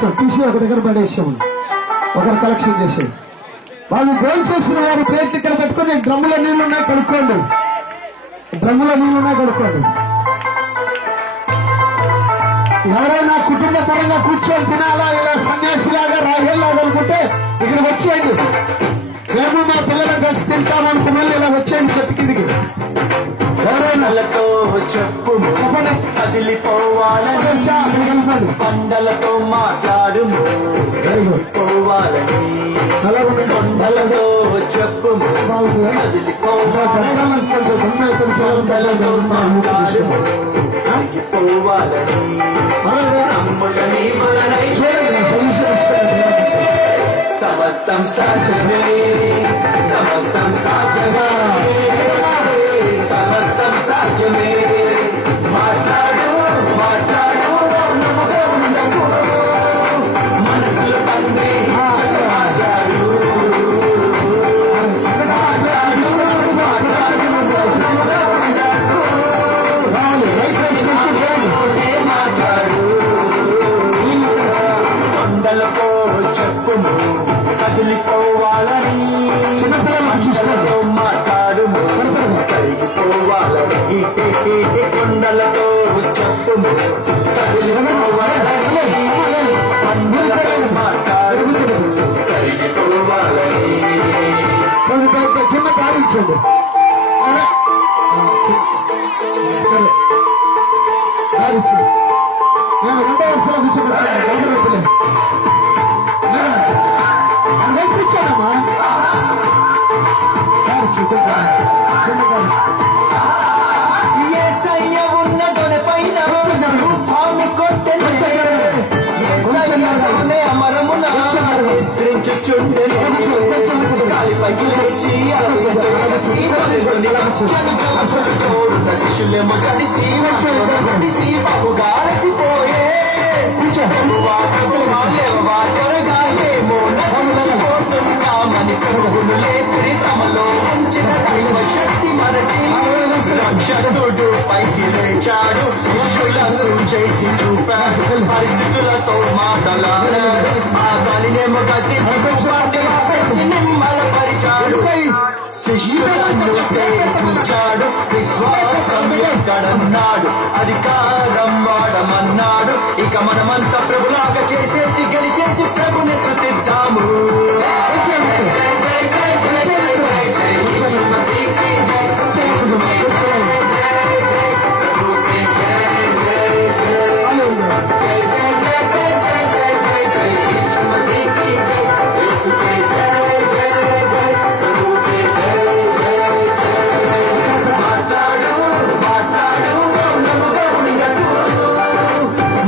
చేస్తాం, తీసి ఒక దగ్గర పడేసాము, ఒకరు కలెక్షన్ చేసాం. వాళ్ళు గోల్ చేసిన వారు ప్లేట్లు ఇక్కడ పెట్టుకుని డ్రమ్ములో నీళ్లున్నాయి కడుక్కోండి, డ్రమ్ములో నీళ్లున్నాయి కడుక్కోండి. ఎవరైనా కుటుంబ పరంగా కూర్చొని తినాలా, ఇలా సన్యాసిలాగా రాహేల్లాగా అనుకుంటే ఇక్కడికి వచ్చేయండి. మేము మా పిల్లలు కలిసి తింటామనుకున్న ఇలా వచ్చేయండి చెట్టు కిందికి. ఎవరైనా చెప్పు కదిలిపోవాలని, కొండలతో మాట్లాడు పోవాలని, కొండలతో చెప్పు కదిలిపోవాలని, కొండలతో మాట్లాడు పోవాలని, నమ్ముడని వలనై సమస్తం సాధ్యమే, సమస్తం సాధ్యమే, సమస్తం సాధ్యమే. మాట్లాడు మాట్లాడు నమ్మగా ఉండకు, మనసులో సందేహించక మాట్లాడు, మాట్లాడు మాట్లాడు నమ్మగా ఉండకు, మాట్లాడు. కొండలతో చెప్పుము కదిలిపోవాలని, చిన్నపిల్లలతో మాట్లాడు కరిగిపోవాలని, కొండలతో చెప్పుము కదిలిపోవాలని, కొండలతో మాట్లాడు కరిగిపోవాలని. చిన్న పాటించండి. నేను 2వ వరుసలో కూర్చోబెట్టాను, కూర్చోనమ్మా. యేసయ్య ఉన్న దొనపైన పాము కొట్టెనే, అమరమున నిద్రించుచుండెను, కాలిపైకి లేచి చూడున్న శిష్యులేమో జడిసి జడిసి బహుగా అలసిపోయే, లేవవా త్వరగా ఏమో నశించిపోతున్నామని ప్రభువును లేపిరి, తమలో ఉంచిన దైవ శక్తి మరచి రక్షకుడు పైకి లేచాడు, శిష్యులను చేసి చూపాడు, పరిస్థితులతో మాటలాడాడు, ఆ గాలినేమో గద్దించి నిమ్మలపరిచాడు, శిష్యులను చూచాడు, విశ్వాసం ఎక్కడన్నాడు, అధికారం వాడమన్నాడు, ఇక మనమంతా ప్రభులాగా చేసేసి గెలిచేసి ప్రభుని స్తుతిద్దాము.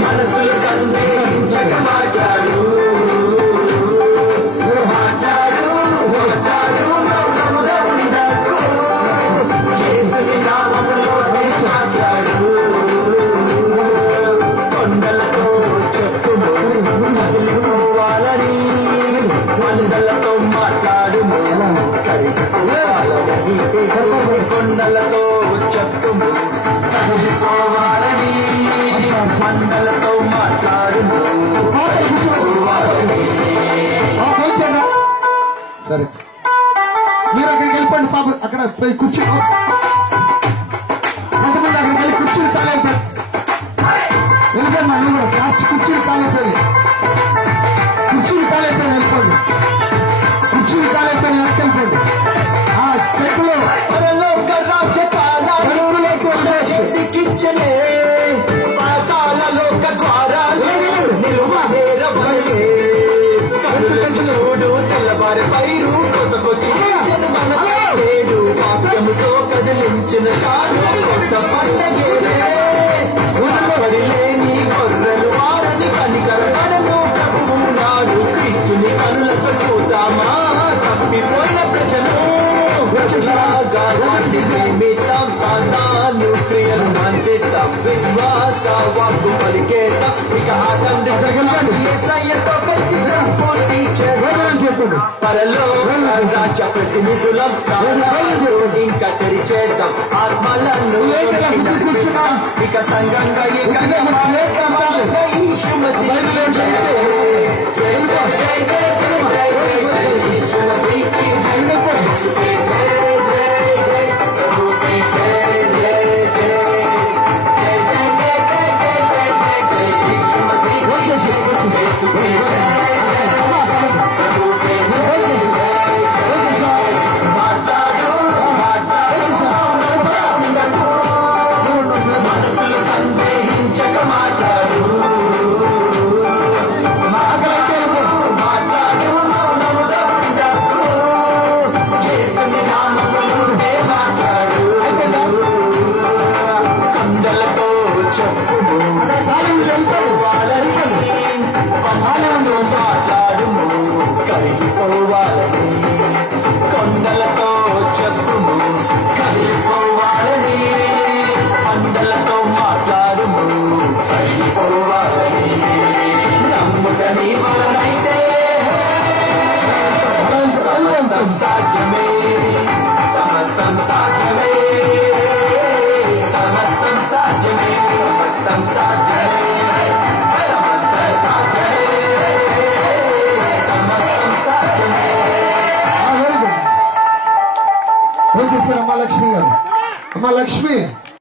మనసులు సందేహించక మాట్లాడు, మాట్లాడు మాట్లాడు నమ్మగా ఉండకు, యేసుని నామములో మాట్లాడు, కొండలతో చెప్పుము కదిలిపోవాలని, కొండలతో మాట్లాడుము కరిగిపోవాలని, కొండలతో చెప్పుము కదిలిపోవాలని, కొండలతో మాట్లాడుము కరిగిపోవాలని. సరే, మీరు అక్కడికి వెళ్ళిపోండి. పాప అక్కడ పోయి కూర్చో, కొంతమంది అక్కడికి వెళ్ళి కుర్చీలు కాలేపోయి వెళ్ళిపోమ్మా. నువ్వు కూడా కాచి కుర్చీలు కాలేపోయి, కుర్చీలు కాలేపోయి వెళ్ళిపోండి, కుర్చీలు కాలేపోయి వెళ్ళిపోండి. ఆ చెట్టులో పరలోక రాజ్యకాలానికి వదిలేకిచ్చనే, పాతాళలోక ద్వారాలు నిలువనేరవలే, కనులెత్తి చూడు తెల్లవారి పైరు కొత్తకొచ్చి మన నేడు, వాక్యముతో కదిలించిన చాలు కొత్త పండగేలే, లేని గొర్రెలు వారని కనికరపడను ప్రభువు నాడు, క్రీస్తుని కనులతో చూద్దామా తప్పిపోయిన ప్రజలు, నిమిత్తం సాధాను క్రియలు మందితం, విశ్వాస వాక్కు పలికేత, ఇక ఆటండి జగలాన్ని యేసయ్యతో కలిసి సంపూర్తి చేద్దాం, పరలోక రాజ్య ప్రతినిధులం ఇంకా తెరిచేద్దాం, ఆత్మలను నడిపిద్దాం, ఇక సంఘంగా ఏకంగా ఈశు మసీహు మాట్లాడుము కరిగిపోవాలని కొండలతో చెప్పుము కరిగిపోవాలని కొండలతో మాట్లాడుము కరిగిపోవాలని నమ్ముడని వలనైతే సమస్తం సాధ్యమే సమస్తం సాధ్యమే సమస్తం సాధ్యమే సమస్తం సాధ్యమే సమస్తం సాధ్యమే సమస్తం సాధ్యమే ఏం చేశారు అమ్మ లక్ష్మి గారు? అమ్మ లక్ష్మి